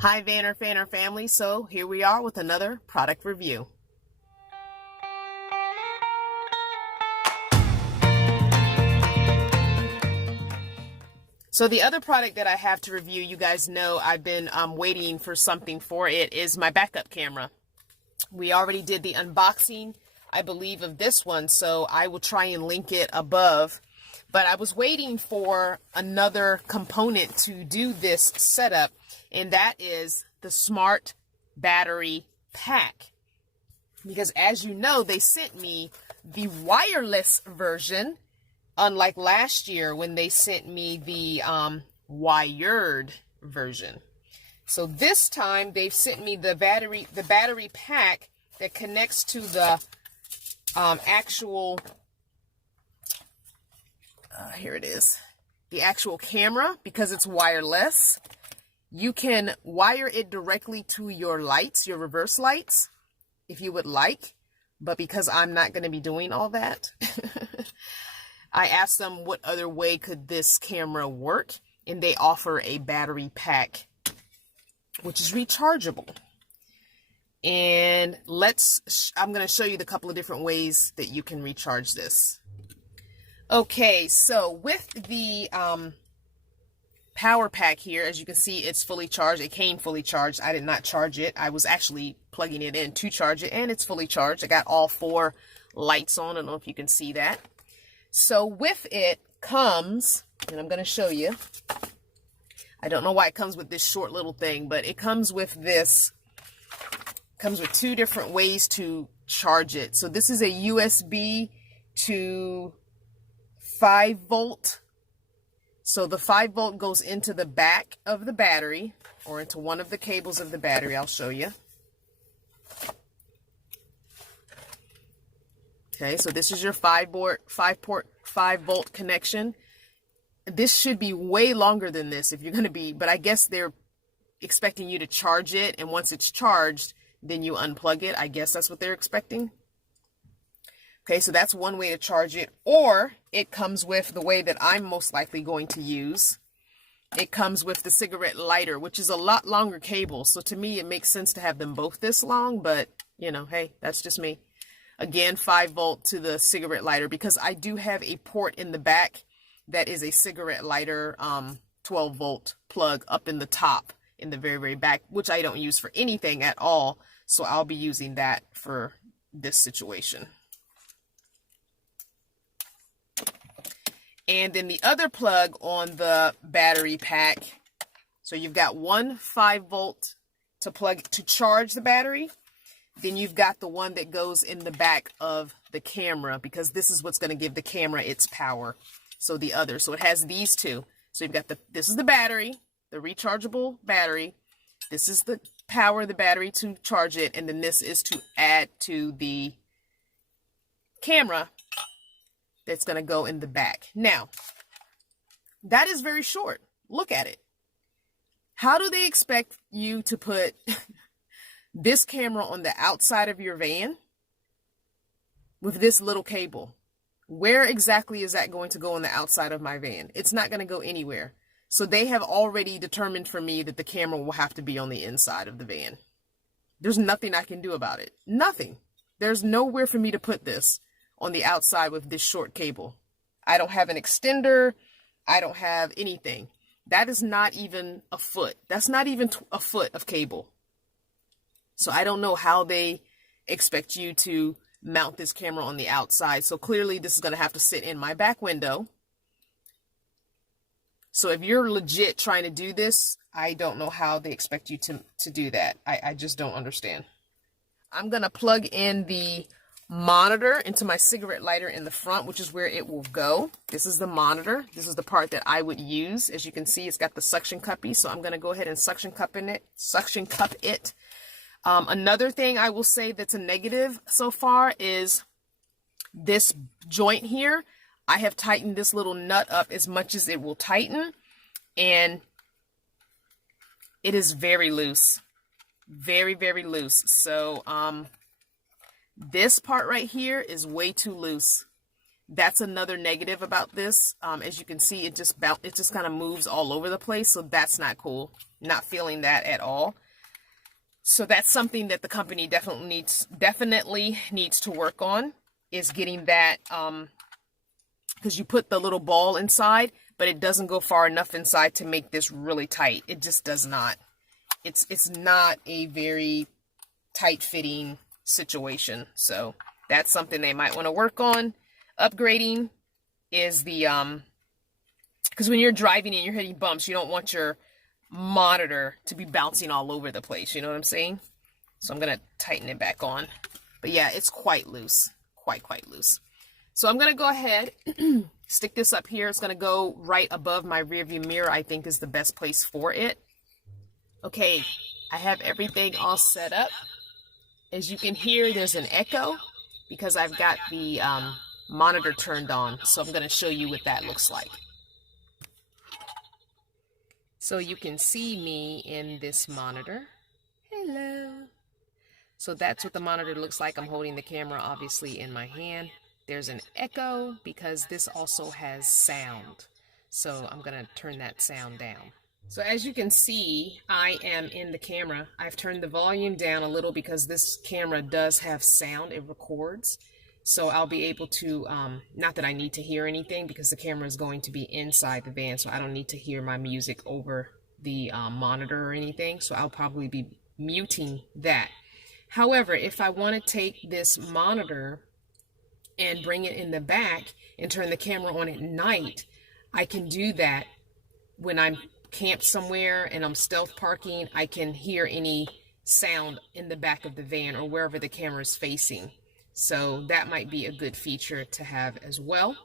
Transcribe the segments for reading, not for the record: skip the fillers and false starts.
Hi Vanner Fanner family, so here we are with another product review. So the other product that I have to review, you guys know I've been waiting for something for it, is my backup camera. We already did the unboxing, I believe, of this one, so I will try and link it above. But I was waiting for another component to do this setup, and that is the smart battery pack. Because as you know, they sent me the wireless version, unlike last year when they sent me the wired version. So this time they've sent me the battery pack that connects to the actual here it is, the actual camera. Because it's wireless, you can wire it directly to your lights, your reverse lights, if you would like. But because I'm not going to be doing all that, I asked them what other way could this camera work, and they offer a battery pack which is rechargeable. And I'm going to show you the couple of different ways that you can recharge this. Okay, so with the power pack here, as you can see, it's fully charged. It came fully charged. I did not charge it. I was actually plugging it in to charge it, and it's fully charged. I got all 4 lights on. I don't know if you can see that. So with it comes, and I'm going to show you, I don't know why it comes with this short little thing, but it comes with this, comes with 2 different ways to charge it. So this is a USB to 5 volt. So the 5 volt goes into the back of the battery, or into one of the cables of the battery. I'll show you. Okay, so this is your 5 volt connection. This should be way longer than this if you're going to be, but I guess they're expecting you to charge it, and once it's charged, then you unplug it. I guess that's what they're expecting. Okay, so that's one way to charge it. Or it comes with the way that I'm most likely going to use. It comes with the cigarette lighter, which is a lot longer cable. So to me, it makes sense to have them both this long, but you know, hey, that's just me. Again, 5 volt to the cigarette lighter, because I do have a port in the back that is a cigarette lighter 12 volt plug up in the top, in the very, very back, which I don't use for anything at all. So I'll be using that for this situation. And then the other plug on the battery pack, so you've got one 5 volt to plug to charge the battery. Then you've got the one that goes in the back of the camera, because this is what's going to give the camera its power. So the other, so it has these 2. So you've got this is the battery, the rechargeable battery. This is the power of the battery to charge it, and then this is to add to the camera that's going to go in the back. Now, that is very short. Look at it. How do they expect you to put this camera on the outside of your van with this little cable? Where exactly is that going to go on the outside of my van? It's not going to go anywhere. So they have already determined for me that the camera will have to be on the inside of the van. There's nothing I can do about it. Nothing. There's nowhere for me to put this on the outside with this short cable. I don't have an extender. I don't have anything. That is not even a foot. That's not even a foot of cable. So I don't know how they expect you to mount this camera on the outside. So clearly this is going to have to sit in my back window. So if you're legit trying to do this, I don't know how they expect you to do that. I just don't understand. I'm going to plug in the monitor into my cigarette lighter in the front, which is where it will go. This is the monitor. This is the part that I would use. As you can see, it's got the suction cuppy. So I'm going to go ahead and suction cup it. Another thing I will say that's a negative so far is this joint here. I have tightened this little nut up as much as it will tighten, and it is very loose. Very, very loose. So this part right here is way too loose. That's another negative about this. As you can see, it just kind of moves all over the place, so that's not cool. Not feeling that at all. So that's something that the company definitely needs to work on, is getting that, because you put the little ball inside, but it doesn't go far enough inside to make this really tight. It just does not. It's not a very tight fitting situation. So that's something they might want to work on. Upgrading is the, because when you're driving and you're hitting bumps, you don't want your monitor to be bouncing all over the place. You know what I'm saying? So I'm going to tighten it back on. But yeah, it's quite loose. Quite loose. So I'm going to go ahead, stick this up here. It's going to go right above my rear view mirror, I think is the best place for it. Okay, I have everything all set up. As you can hear, there's an echo because I've got the monitor turned on. So I'm going to show you what that looks like. So you can see me in this monitor. Hello. So that's what the monitor looks like. I'm holding the camera obviously in my hand. There's an echo because this also has sound. So I'm going to turn that sound down. So as you can see, I am in the camera. I've turned the volume down a little because this camera does have sound. It records. So I'll be able to, not that I need to hear anything because the camera is going to be inside the van. So I don't need to hear my music over the monitor or anything. So I'll probably be muting that. However, if I want to take this monitor and bring it in the back and turn the camera on at night, I can do that when I'm camped somewhere and I'm stealth parking. I can hear any sound in the back of the van or wherever the camera is facing. So that might be a good feature to have as well.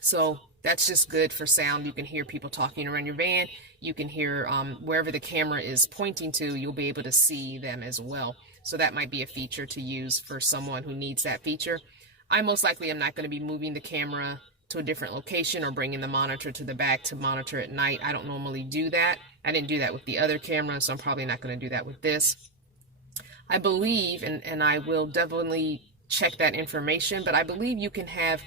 So that's just good for sound. You can hear people talking around your van. You can hear wherever the camera is pointing to, you'll be able to see them as well. So that might be a feature to use for someone who needs that feature. I most likely am not going to be moving the camera to a different location or bringing the monitor to the back to monitor at night. I don't normally do that. I didn't do that with the other camera, so I'm probably not going to do that with this. I believe, and I will definitely check that information, but I believe you can have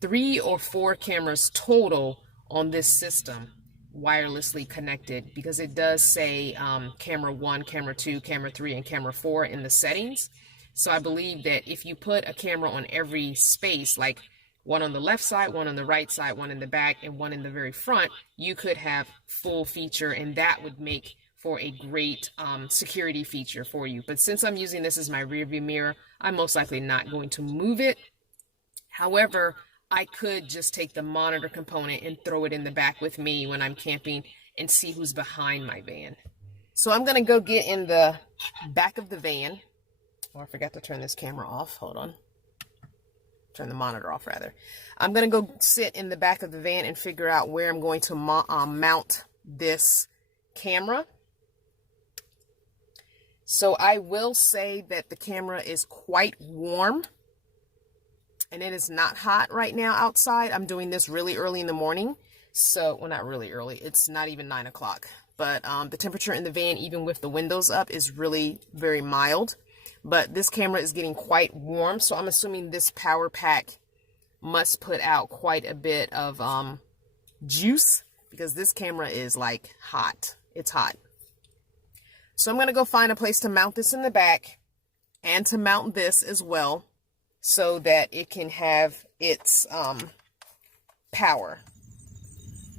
3 or 4 cameras total on this system wirelessly connected, because it does say camera 1, camera 2, camera 3, and camera 4 in the settings. So I believe that if you put a camera on every space, like one on the left side, one on the right side, one in the back, and one in the very front, you could have full feature, and that would make for a great security feature for you. But since I'm using this as my rear view mirror, I'm most likely not going to move it. However, I could just take the monitor component and throw it in the back with me when I'm camping and see who's behind my van. So I'm going to go get in the back of the van. Oh, I forgot to turn this camera off. Hold on. Turn the monitor off, rather. I'm going to go sit in the back of the van and figure out where I'm going to mount this camera. So I will say that the camera is quite warm. And it is not hot right now outside. I'm doing this really early in the morning. So, well, not really early. It's not even 9 o'clock. But the temperature in the van, even with the windows up, is really very mild. But this camera is getting quite warm. So I'm assuming this power pack must put out quite a bit of juice, because this camera is like hot. It's hot. So I'm going to go find a place to mount this in the back and to mount this as well, so that it can have its power.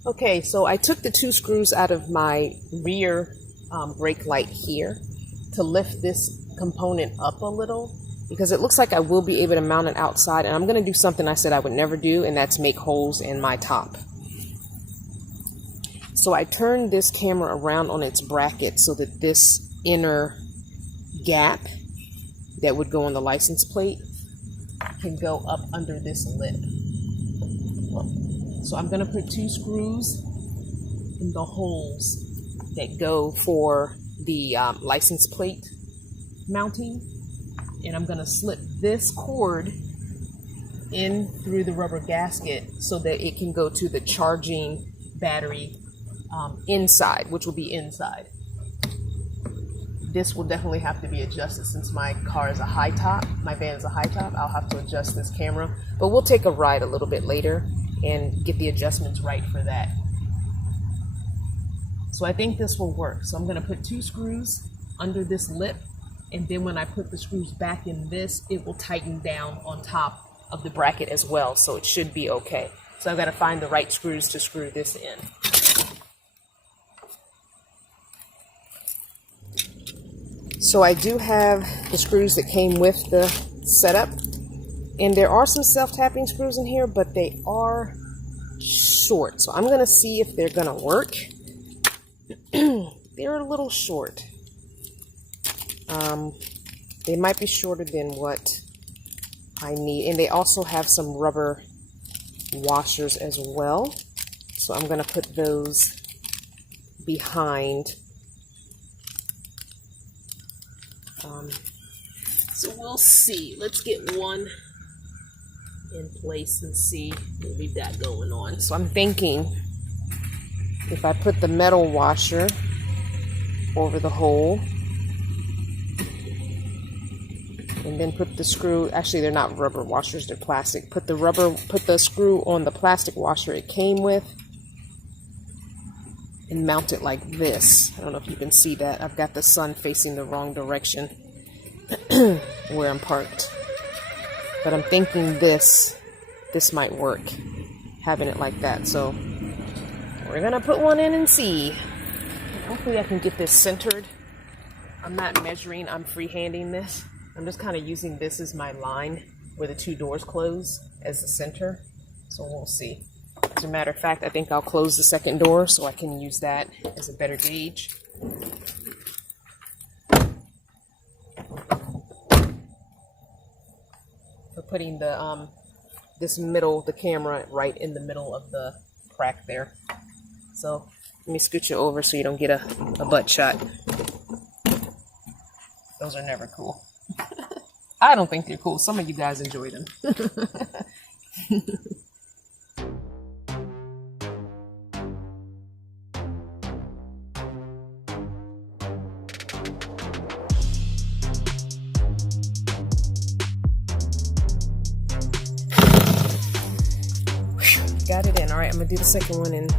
Okay, so I took the 2 screws out of my rear brake light here to lift this component up a little, because it looks like I will be able to mount it outside, and I'm going to do something I said I would never do, and that's make holes in my top. So I turned this camera around on its bracket so that this inner gap that would go on the license plate can go up under this lip. So I'm going to put 2 screws in the holes that go for the license plate mounting, and I'm going to slip this cord in through the rubber gasket so that it can go to the charging battery inside, which will be inside. This will definitely have to be adjusted since my car is a high top. My van is a high top. I'll have to adjust this camera, but we'll take a ride a little bit later and get the adjustments right for that. So I think this will work. So I'm going to put 2 screws under this lip, and then when I put the screws back in this, it will tighten down on top of the bracket as well, so it should be okay. So I've got to find the right screws to screw this in. So I do have the screws that came with the setup, and there are some self-tapping screws in here, but they are short. So I'm going to see if they're going to work. They're a little short. They might be shorter than what I need, and they also have some rubber washers as well. So I'm going to put those behind. So we'll see. Let's get one in place and see what we've got going on. So I'm thinking if I put the metal washer over the hole and then put the screw, actually they're not rubber washers, they're plastic. Put the screw on the plastic washer it came with and mount it like this. I don't know if you can see that. I've got the sun facing the wrong direction where I'm parked. But I'm thinking this might work, having it like that. So we're gonna put one in and see. Hopefully I can get this centered. I'm not measuring, I'm freehanding this. I'm just kind of using this as my line where the 2 doors close as the center. So we'll see. As a matter of fact, I think I'll close the second door so I can use that as a better gauge. For putting the the camera right in the middle of the crack there. So let me scoot you over so you don't get a butt shot. Those are never cool. I don't think they're cool. Some of you guys enjoy them. Got it in. All right, I'm gonna do the second one and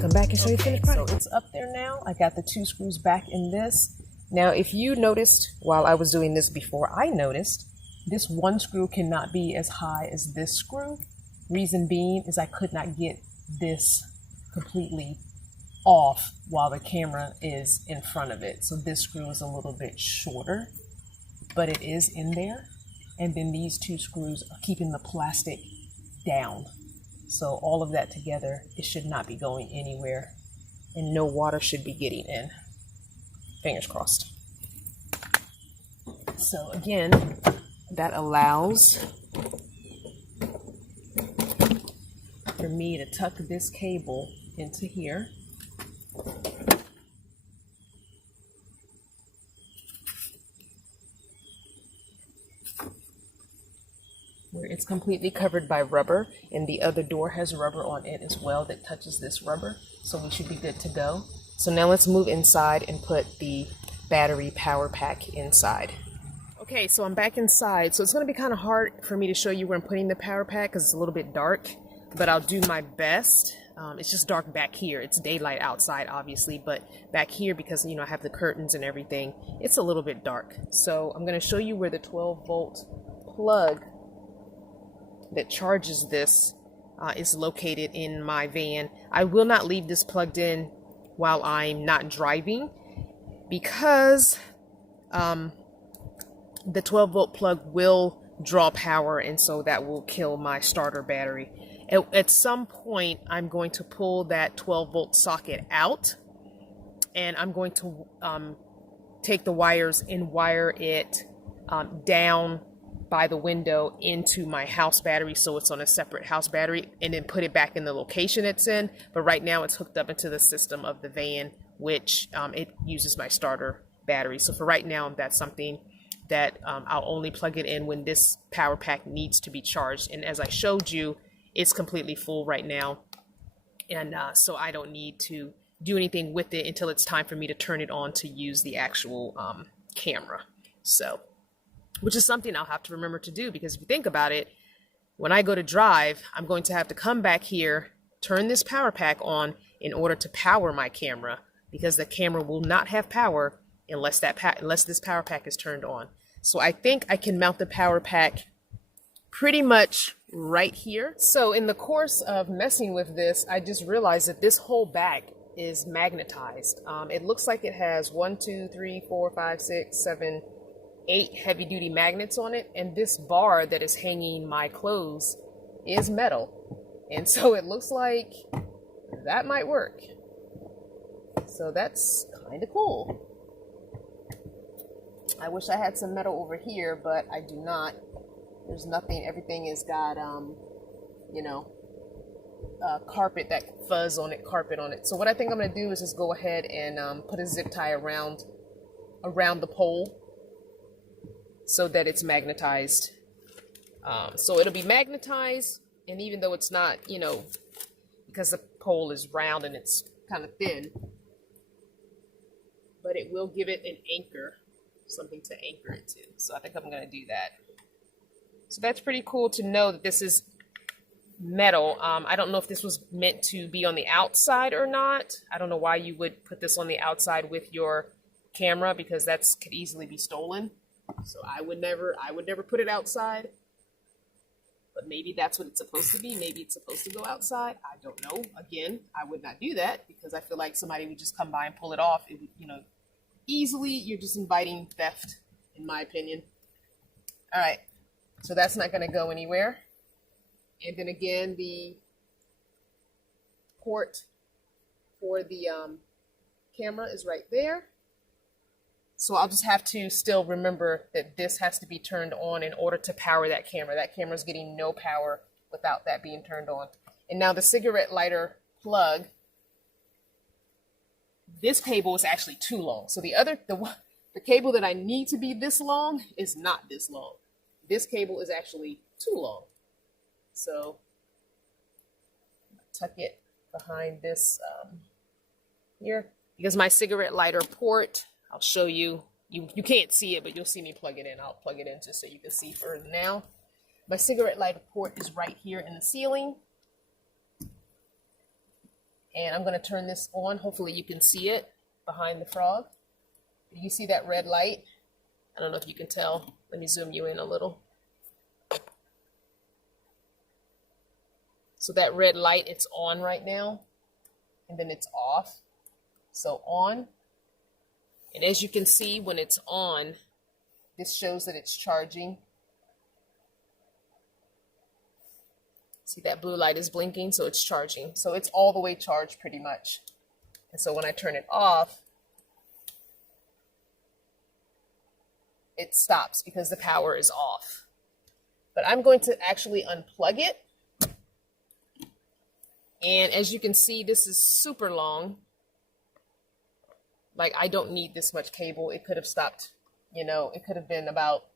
come back and show you the finished product. So it's up there now. I got the 2 screws back in this. Now, if you noticed while I was doing this before, I noticed this one screw cannot be as high as this screw. Reason being is I could not get this completely off while the camera is in front of it. So this screw is a little bit shorter, but it is in there. And then these 2 screws are keeping the plastic down. So all of that together, it should not be going anywhere and no water should be getting in. Fingers crossed. So again, that allows for me to tuck this cable into here. Where it's completely covered by rubber, and the other door has rubber on it as well that touches this rubber, so we should be good to go. So now let's move inside and put the battery power pack inside. Okay, so I'm back inside. So it's going to be kind of hard for me to show you where I'm putting the power pack because it's a little bit dark, but I'll do my best. It's just dark back here. It's daylight outside, obviously, but back here, because I have the curtains and everything, it's a little bit dark. So I'm going to show you where the 12-volt plug that charges this is located in my van. I will not leave this plugged in while I'm not driving because the 12-volt plug will draw power, and so that will kill my starter battery. At some point, I'm going to pull that 12-volt socket out, and I'm going to take the wires and wire it down by the window into my house battery, so it's on a separate house battery, and then put it back in the location it's in. But right now it's hooked up into the system of the van, which it uses my starter battery. So for right now, that's something that I'll only plug it in when this power pack needs to be charged. And as I showed you, it's completely full right now, and so I don't need to do anything with it until it's time for me to turn it on to use the actual camera. So, which is something I'll have to remember to do, because if you think about it, when I go to drive, I'm going to have to come back here, turn this power pack on in order to power my camera. because the camera will not have power unless this power pack is turned on. So I think I can mount the power pack pretty much right here. So in the course of messing with this, I just realized that this whole back is magnetized. It looks like it has 1, 2, 3, 4, 5, 6, 7, 8 heavy duty magnets on it, and this bar that is hanging my clothes is metal. And so it looks like that might work. So that's kind of cool. I wish I had some metal over here, but I do not. There's nothing. Everything has got, you know, carpet, that fuzz on it, carpet on it. So what I think I'm going to do is just go ahead and put a zip tie around the pole so that it's magnetized. So it'll be magnetized, and even though it's not, you know, because the pole is round and it's kind of thin, but it will give it an anchor, something to anchor it to. So I think I'm going to do that. So that's pretty cool to know that this is metal. I don't know if this was meant to be on the outside or not. I don't know why you would put this on the outside with your camera, because that's could easily be stolen. So I would never put it outside. But maybe that's what it's supposed to be. Maybe it's supposed to go outside. I don't know. Again, I would not do that because I feel like somebody would just come by and pull it off. It would, you know, easily, you're just inviting theft, in my opinion. All right. So that's not going to go anywhere. And then again, the port for the camera is right there. So I'll just have to still remember that this has to be turned on in order to power that camera. That camera's getting no power without that being turned on. And now the cigarette lighter plug, this cable is actually too long. So the cable that I need to be this long is not this long. This cable is actually too long. So tuck it behind this here, because my cigarette lighter port, I'll show you. You can't see it, but you'll see me plug it in. I'll plug it in just so you can see further now. My cigarette lighter port is right here in the ceiling. And I'm going to turn this on. Hopefully you can see it behind the frog. Do you see that red light? I don't know if you can tell. Let me zoom you in a little. So that red light, it's on right now, and then it's off. So on. And as you can see, when it's on, this shows that it's charging. See that blue light is blinking, so it's charging. So it's all the way charged pretty much. And so when I turn it off, it stops because the power is off. But I'm going to actually unplug it. And as you can see, this is super long. Like, I don't need this much cable. It could have stopped, you know, it could have been about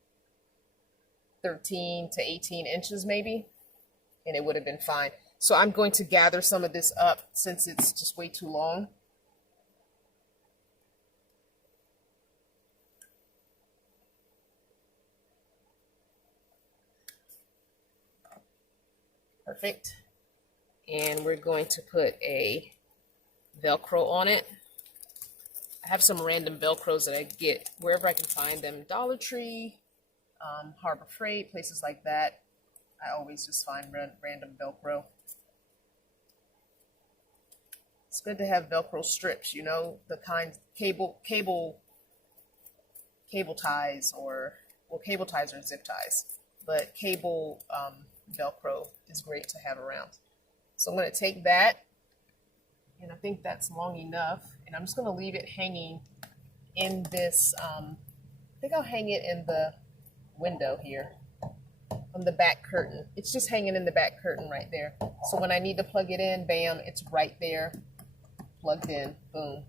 13 to 18 inches maybe, and it would have been fine. So I'm going to gather some of this up since it's just way too long. Perfect. And we're going to put a Velcro on it. I have some random Velcros that I get wherever I can find them. Dollar Tree, Harbor Freight, places like that. I always just find random Velcro. It's good to have Velcro strips, you know, the kind, cable ties, or, well, cable ties are zip ties, but cable Velcro is great to have around. So I'm going to take that, and I think that's long enough, and I'm just going to leave it hanging in this, I think I'll hang it in the window here, on the back curtain. It's just hanging in the back curtain right there. So when I need to plug it in, bam, it's right there, plugged in, boom.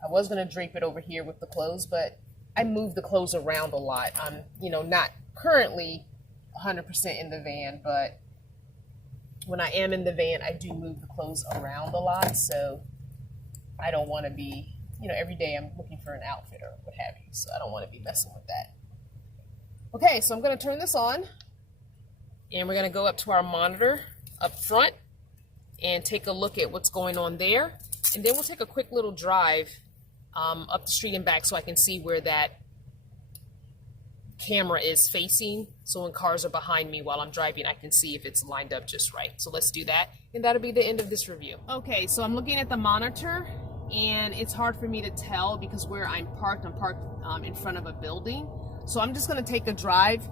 I was going to drape it over here with the clothes, but I move the clothes around a lot. I'm, you know, not currently 100% in the van, but when I am in the van, I do move the clothes around a lot, so I don't want to be, you know, every day I'm looking for an outfit or what have you, so I don't want to be messing with that. Okay, so I'm going to turn this on, and we're going to go up to our monitor up front and take a look at what's going on there. And then we'll take a quick little drive up the street and back so I can see where that camera is facing. So when cars are behind me while I'm driving, I can see if it's lined up just right. So let's do that. And that'll be the end of this review. Okay, so I'm looking at the monitor and it's hard for me to tell because where I'm parked in front of a building. So I'm just gonna take a drive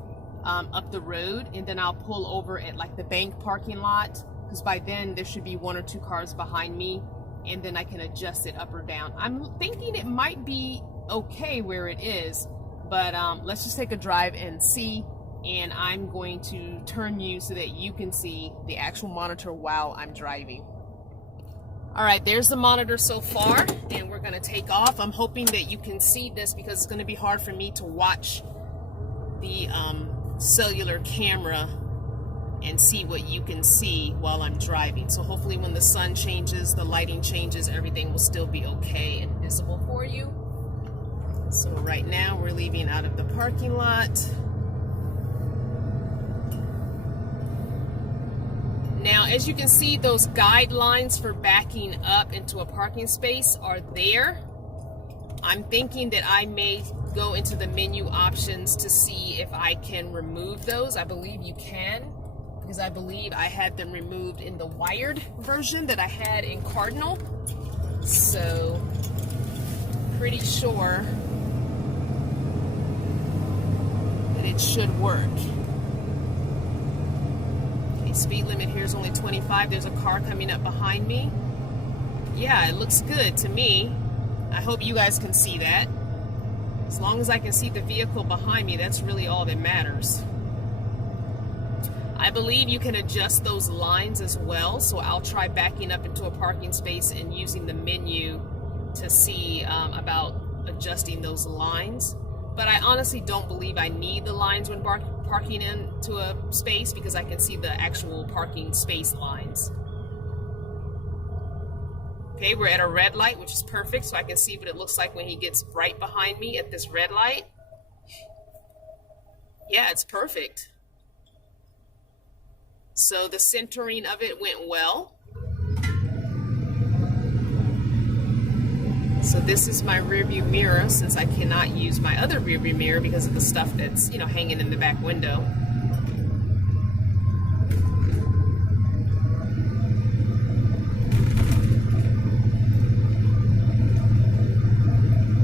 up the road and then I'll pull over at like the bank parking lot, because by then there should be 1 or 2 cars behind me, and then I can adjust it up or down. I'm thinking it might be okay where it is, but let's just take a drive and see, and I'm going to turn you so that you can see the actual monitor while I'm driving. All right, there's the monitor so far, and we're gonna take off. I'm hoping that you can see this because it's gonna be hard for me to watch the cellular camera and see what you can see while I'm driving. So hopefully when the sun changes, the lighting changes, everything will still be okay and visible for you. So right now we're leaving out of the parking lot. Now, as you can see, those guidelines for backing up into a parking space are there. I'm thinking that I may go into the menu options to see if I can remove those. I believe you can, because I believe I had them removed in the wired version that I had in Cardinal. So, pretty sure that it should work. Speed limit here is only 25. There's a car coming up behind me. Yeah, it looks good to me. I hope you guys can see that. As long as I can see the vehicle behind me, that's really all that matters. I believe you can adjust those lines as well, so I'll try backing up into a parking space and using the menu to see about adjusting those lines. But I honestly don't believe I need the lines when parking into a space, because I can see the actual parking space lines. Okay, we're at a red light, which is perfect, so I can see what it looks like when he gets right behind me at this red light. Yeah, it's perfect. So the centering of it went well. So this is my rear view mirror, since I cannot use my other rear view mirror because of the stuff that's, you know, hanging in the back window.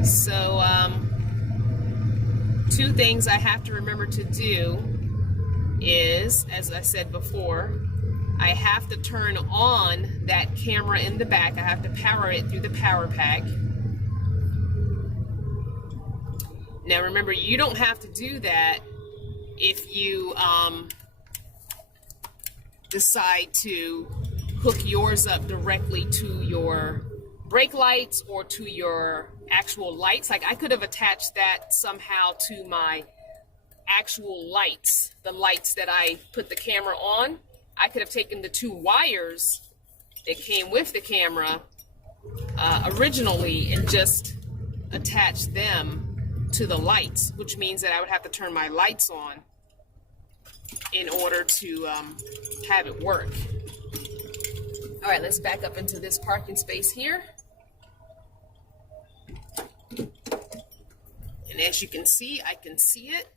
So, 2 things I have to remember to do is, as I said before, I have to turn on that camera in the back. I have to power it through the power pack. Now remember, you don't have to do that if you decide to hook yours up directly to your brake lights or to your actual lights. Like, I could have attached that somehow to my actual lights, the lights that I put the camera on. I could have taken the 2 wires that came with the camera originally and just attached them to the lights, which means that I would have to turn my lights on in order to have it work. All right, let's back up into this parking space here. And as you can see, I can see it.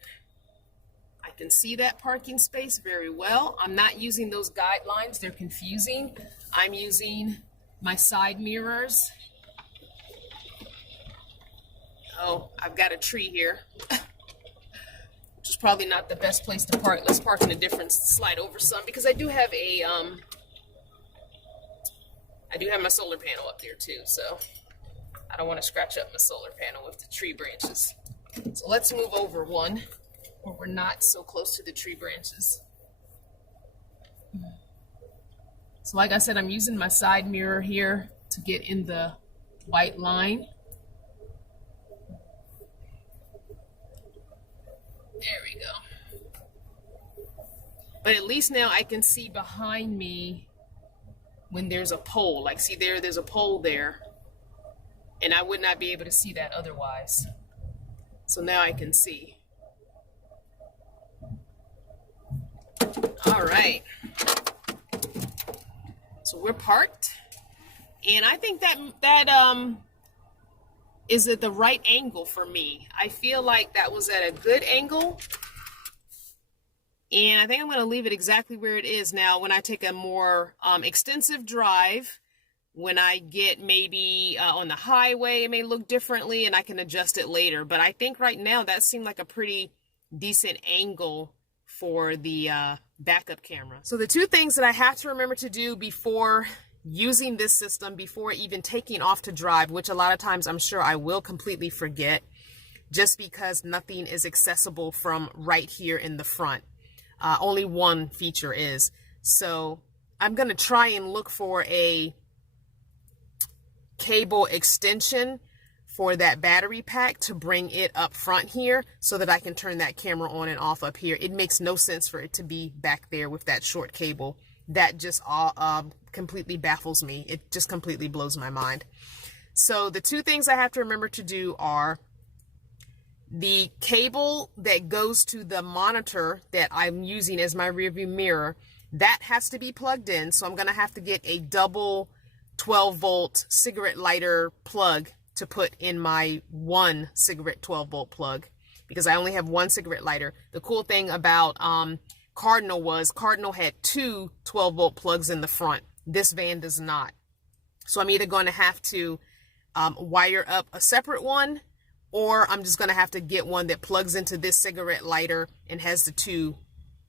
I can see that parking space very well. I'm not using those guidelines, they're confusing. I'm using my side mirrors. Oh, I've got a tree here, which is probably not the best place to park. Let's park in a different, slide over some, because I do have a, I do have my solar panel up there too, so I don't want to scratch up my solar panel with the tree branches. So let's move over one where we're not so close to the tree branches. So like I said, I'm using my side mirror here to get in the white line. There we go. But at least now I can see behind me when there's a pole. Like, see there's a pole there, and I would not be able to see that otherwise. So now I can see. All right. So we're parked, And I think that is at the right angle for me. I feel like that was at a good angle. And I think I'm going to leave it exactly where it is now. When I take a more extensive drive, when I get maybe on the highway, it may look differently and I can adjust it later. But I think right now that seemed like a pretty decent angle for the backup camera. So the two things that I have to remember to do before using this system, before even taking off to drive, which a lot of times I'm sure I will completely forget just because nothing is accessible from right here in the front. Only one feature is. So I'm going to try and look for a cable extension for that battery pack to bring it up front here so that I can turn that camera on and off up here. It makes no sense for it to be back there with that short cable. That just completely baffles me. It just completely blows my mind. So the two things I have to remember to do are the cable that goes to the monitor that I'm using as my rearview mirror, that has to be plugged in. So I'm going to have to get a double 12-volt cigarette lighter plug to put in my one cigarette 12-volt plug because I only have one cigarette lighter. The cool thing about Cardinal had two 12-volt plugs in the front. This van does not. So I'm either going to have to wire up a separate one, or I'm just going to have to get one that plugs into this cigarette lighter and has the two,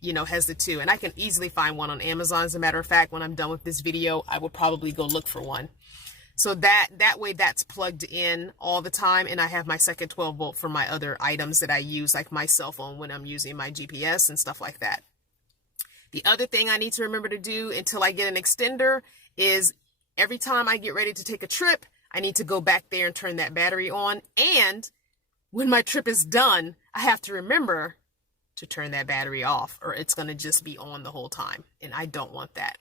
and I can easily find one on Amazon. As a matter of fact, when I'm done with this video, I will probably go look for one. So that way that's plugged in all the time, and I have my second 12-volt for my other items that I use, like my cell phone when I'm using my GPS and stuff like that. The other thing I need to remember to do until I get an extender is every time I get ready to take a trip, I need to go back there and turn that battery on. And when my trip is done, I have to remember to turn that battery off, or it's going to just be on the whole time. And I don't want that.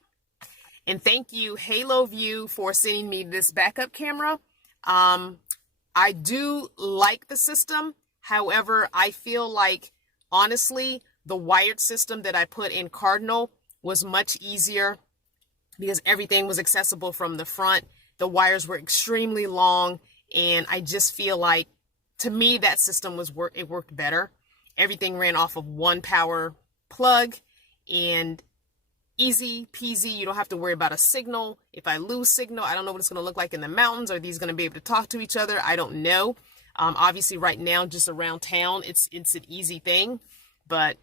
And thank you, HaloView, for sending me this backup camera. I do like the system. However, I feel like, honestly, the wired system that I put in Cardinal was much easier because everything was accessible from the front. The wires were extremely long, and I just feel like, to me, that system it worked better. Everything ran off of one power plug, and easy peasy. You don't have to worry about a signal. If I lose signal, I don't know what it's going to look like in the mountains. Are these going to be able to talk to each other? I don't know. Obviously, right now, just around town, it's an easy thing, but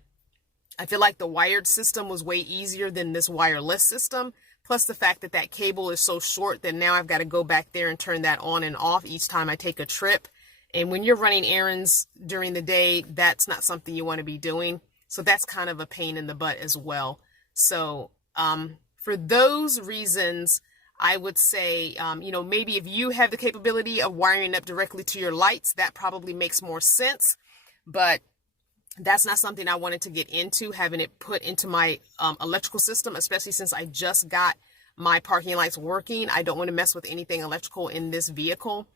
I feel like the wired system was way easier than this wireless system. Plus the fact that that cable is so short that now I've got to go back there and turn that on and off each time I take a trip. And when you're running errands during the day, that's not something you want to be doing. So that's kind of a pain in the butt as well. So for those reasons, I would say, maybe if you have the capability of wiring up directly to your lights, that probably makes more sense. But that's not something I wanted to get into, having it put into my electrical system, especially since I just got my parking lights working. I don't want to mess with anything electrical in this vehicle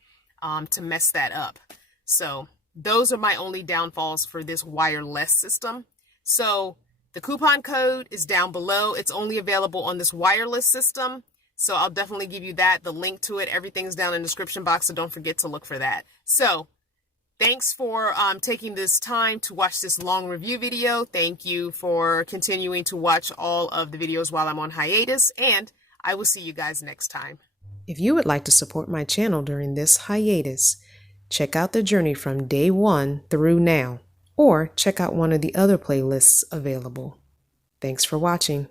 to mess that up. So those are my only downfalls for this wireless system. So the coupon code is down below. It's only available on this wireless system. So I'll definitely give you that, the link to it. Everything's down in the description box, so don't forget to look for that. So thanks for taking this time to watch this long review video. Thank you for continuing to watch all of the videos while I'm on hiatus, and I will see you guys next time. If you would like to support my channel during this hiatus, check out the journey from day 1 through now, or check out one of the other playlists available. Thanks for watching.